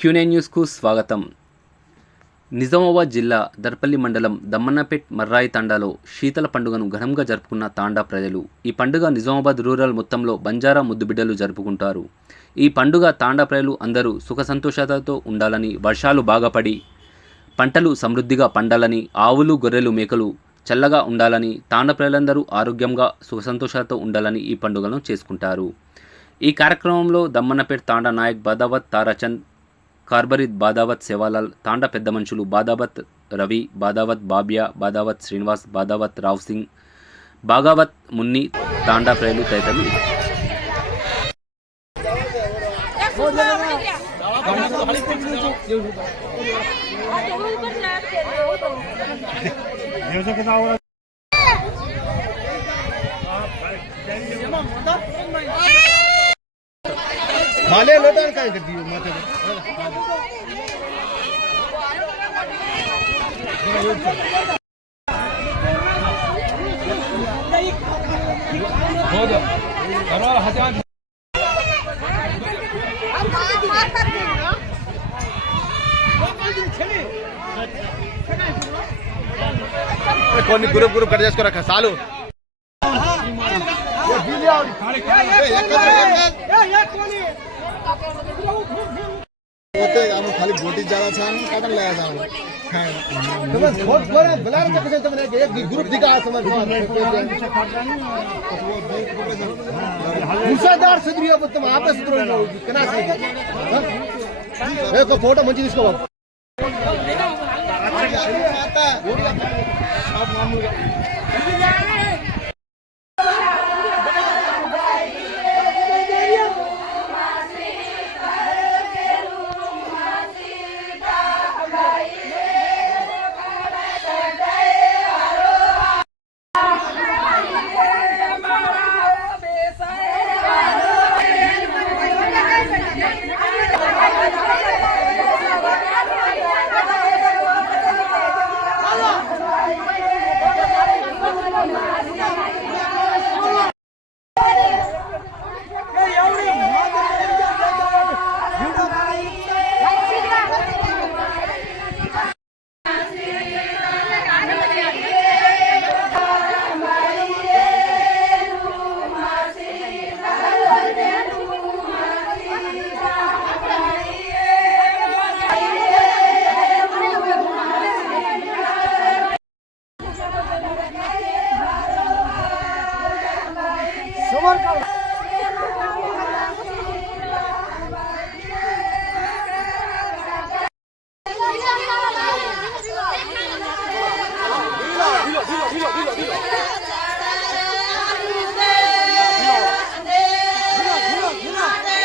క్యూనే న్యూస్కు స్వాగతం. నిజామాబాద్ జిల్లా దర్పల్లి మండలం దమ్మన్నపేట్ మర్రాయి తాండాలో శీతల పండుగను ఘనంగా జరుపుకున్న తాండా ప్రజలు. ఈ పండుగ నిజామాబాద్ రూరల్ మొత్తంలో బంజారా ముద్దుబిడ్డలు జరుపుకుంటారు. ఈ పండుగ తాండా ప్రజలు అందరూ సుఖ సంతోషాలతో ఉండాలని, వర్షాలు బాగా పడి పంటలు సమృద్ధిగా పండాలని, ఆవులు గొర్రెలు మేకలు చల్లగా ఉండాలని, తాండా ప్రజలందరూ ఆరోగ్యంగా సుఖ సంతోషాలతో ఉండాలని ఈ పండుగను చేసుకుంటారు. ఈ కార్యక్రమంలో దమ్మన్నపేట్ తాండా నాయక్ బాదావత్ తారాచంద్, కార్బరీద్ బాదావత్ సేవాలాల్, తాండా పెద్ద మనుషులు బాదావత్ రవి, బాదావత్ బాబియా, బాదావత్ శ్రీనివాస్, బాదావత్ రావ్ సింగ్, బాగావత్ మున్ని, తాండా ప్రజలు తదితరులు. खाले लोटा काय करती हो माथे हो जा करवा हजार కొన్ని గ్రూప్ కట్ చేసుకో రక చాలు खाली बोटी ज्यादा छान काटन लगा जाओ तो बस बहुत बड़ा बलार तक से तुमने एक ग्रुप दिखा समझ मुसादार सदरिया तुम आपस में कितना से एक फोटो मंची इसको आता आप मामूगा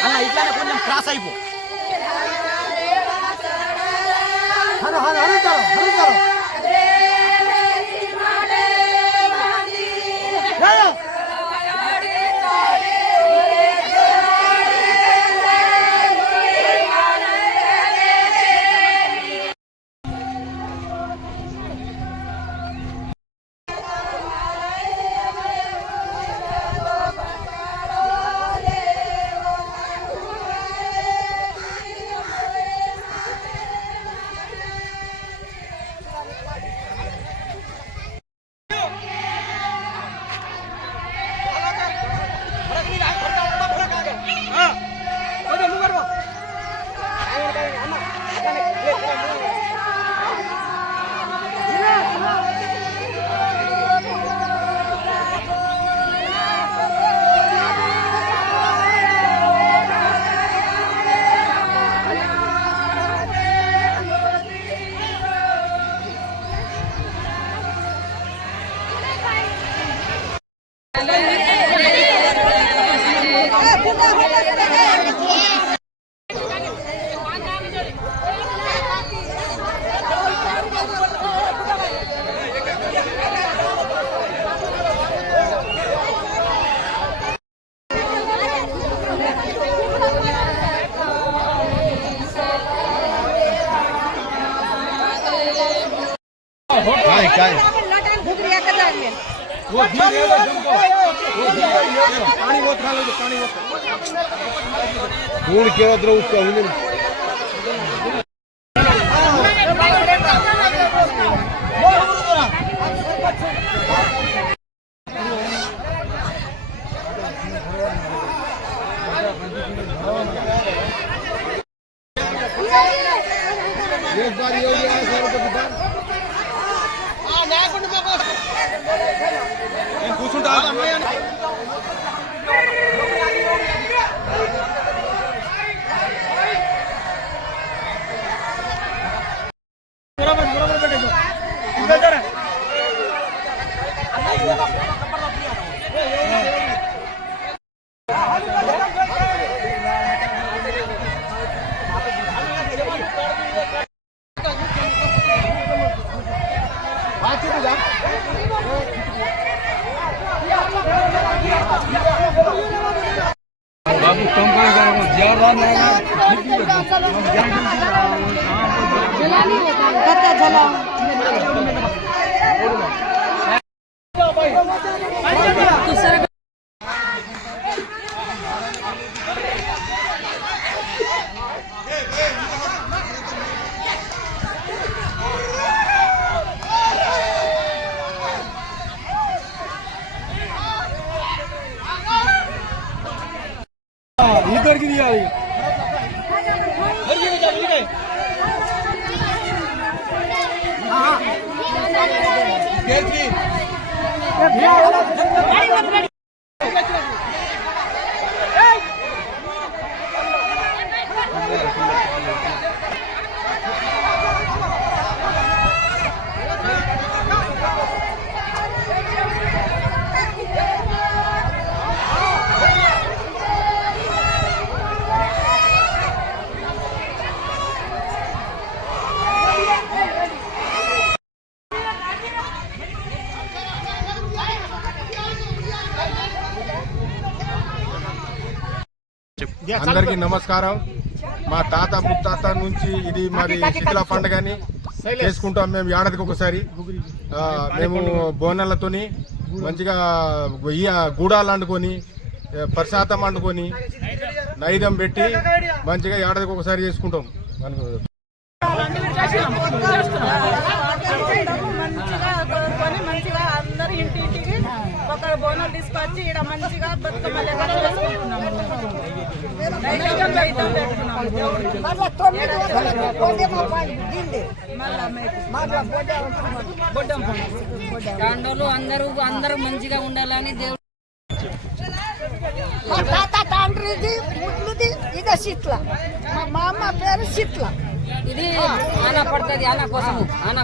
అన్న ఇట్లానే కొంచెం క్రాస్ అయిపో काय वो पानी बहुत खा लो पानी बहुत कौन केवत रहो उसका एक बार ये हो गया है सर को दुकान इधर की दिया అందరికీ నమస్కారం. మా తాత ముత్తాత నుంచి ఇది మరి శీతల పండుగని చేసుకుంటాం మేము ఏడాదికి ఒకసారి. మేము బోనాలతోని మంచిగా గూడాలు వండుకొని ప్రసాదం వండుకొని నైదం పెట్టి మంచిగా ఏడాదికి ఒకసారి చేసుకుంటాం. మంచిగా అందరు ఇంటింటికి ఒక బోనాలు తీసుకొచ్చి ఇక్కడ మంచిగా బతుకమ్మ లెక్క చేసుకుంటున్నాము. అందరూ మంచిగా ఉండాలని దేవుడు. మా తాత తండ్రిది ముట్లుది ఇదే శీట్ల, మా అమ్మ పేరు శీట్ల. ఇది ఆన పడుతుంది, ఆన కోసం ఆన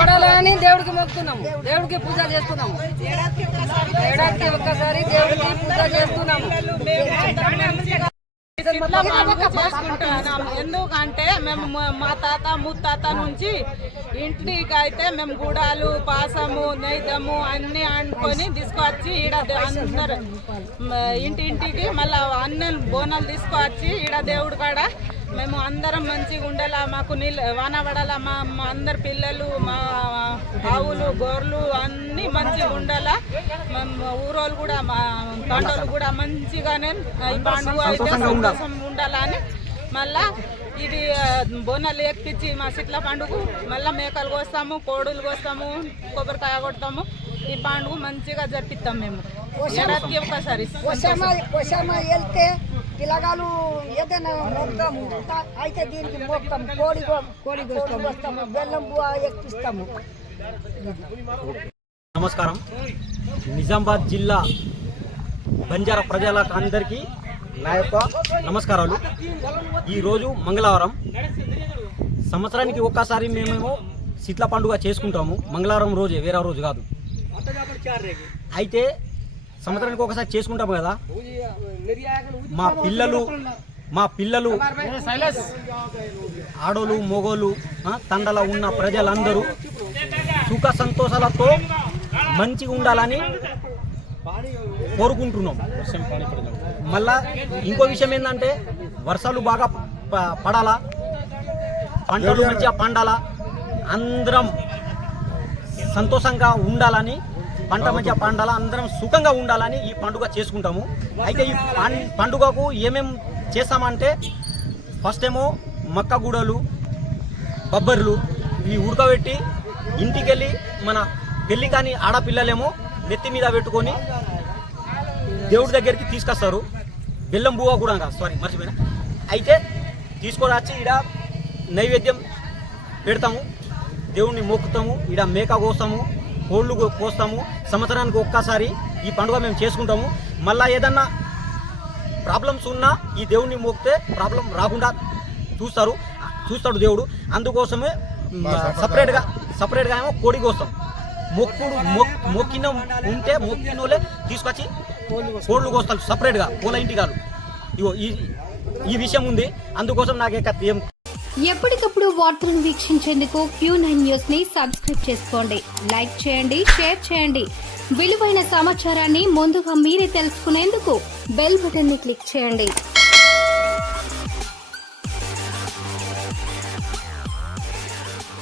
పడాలని దేవుడికి మొక్కుతున్నాము, దేవుడికి పూజ చేస్తున్నాము. ఏడాదికి ఒక్కసారి దేవుడికి పూజ చేస్తున్నాము. ఎందుకంటే మేము మా తాత ముత్తాత నుంచి ఇంటికి అయితే మేము గుడాలు పాసము నెయ్యము అన్ని వండుకొని తీసుకొచ్చి ఈడ అందరు ఇంటింటికి మళ్ళా అన్న బోనాలు తీసుకొచ్చి ఈడ దేవుడు కాడ మేము అందరం మంచిగా ఉండాలా, మాకు నీళ్ళు వాన పడాలా, మా అందరు పిల్లలు మా ఆవులు గొర్రెలు అన్నీ మంచిగా ఉండాలా. మేము ఊరోళ్ళు కూడా మా పంటలు కూడా మంచిగానే ఈ పండుగ అయితే సంతోషం ఉండాలని మళ్ళా ఇది బోనాలు ఎక్కించి మా సిట్ల పండుగ మళ్ళీ మేకలు కోస్తాము, కోడులు కోస్తాము, కొబ్బరికాయ కొడతాము. ఈ పండుగ మంచిగా జరిపిస్తాం మేము ఏడాదికి ఒకసారి. వెళ్తే పిల్లగాలు ఏదైనా మొత్తాము అయితే దీనికి మొత్తం కోడి వస్తాము, బెల్లం బువ్వ ఎక్కిస్తాము. నమస్కారం. నిజామాబాద్ జిల్లా బంజారా ప్రజలకు అందరికీ నా యొక్క నమస్కారాలు. ఈరోజు మంగళవారం. సంవత్సరానికి ఒక్కసారి మేమేమో శీతల పండుగ చేసుకుంటాము. మంగళవారం రోజే, వేరే రోజు కాదు. అయితే సంవత్సరానికి ఒకసారి చేసుకుంటాము కదా. మా పిల్లలు ఆడోళ్ళు మొగోళ్ళు తండల ఉన్న ప్రజలందరూ సుఖ సంతోషాలతో మంచిగా ఉండాలని కోరుకుంటున్నాం. మళ్ళా ఇంకో విషయం ఏంటంటే వర్షాలు బాగా పడాలా, పంటలు మంచిగా పండాలా, అందరం సంతోషంగా ఉండాలని పంట మంచిగా పండాలా, అందరం సుఖంగా ఉండాలని ఈ పండుగ చేసుకుంటాము. అయితే ఈ పండుగకు ఏమేం చేస్తామంటే ఫస్ట్ ఏమో మక్క గూడలు, బొబ్బర్లు ఇవి ఉడకబెట్టి ఇంటికి వెళ్ళి మన పెళ్లి కాని ఆడపిల్లలేమో నెత్తి మీద పెట్టుకొని దేవుడి దగ్గరికి తీసుకొస్తారు. బెల్లం బువ్వ కూడా కాదు, సారీ మర్చిపోయినా. అయితే తీసుకొని వచ్చి ఈడ నైవేద్యం పెడతాము, దేవుణ్ణి మొక్కుతాము, ఈడ మేక కోస్తాము, కోళ్ళు కోస్తాము. సంవత్సరానికి ఒక్కసారి ఈ పండుగ మేము చేసుకుంటాము. మళ్ళీ ఏదన్నా ప్రాబ్లమ్స్ ఉన్నా ఈ దేవుణ్ణి మొక్కితే ప్రాబ్లం రాకుండా చూస్తాడు దేవుడు. అందుకోసమే సపరేట్గా ఏమో కోడి కోస్తాం. మొక్కిన ఉంటే మొక్కినోళ్ళే తీసుకొచ్చి కోళ్ళు కోస్తారు సపరేట్గా, కోళ్ళ ఇంటి కాదు. ఇగో ఈ విషయం ఉంది. అందుకోసం నాకే ఏం ఎప్పటికప్పుడు వార్తలను వీక్షించేందుకు Q9 న్యూస్ ని సబ్స్క్రైబ్ చేసుకోండి, లైక్ చేయండి, షేర్ చేయండి. విలువైన సమాచారాన్ని ముందుగా మీరే తెలుసుకునేందుకు బెల్ బటన్ ని క్లిక్ చేయండి.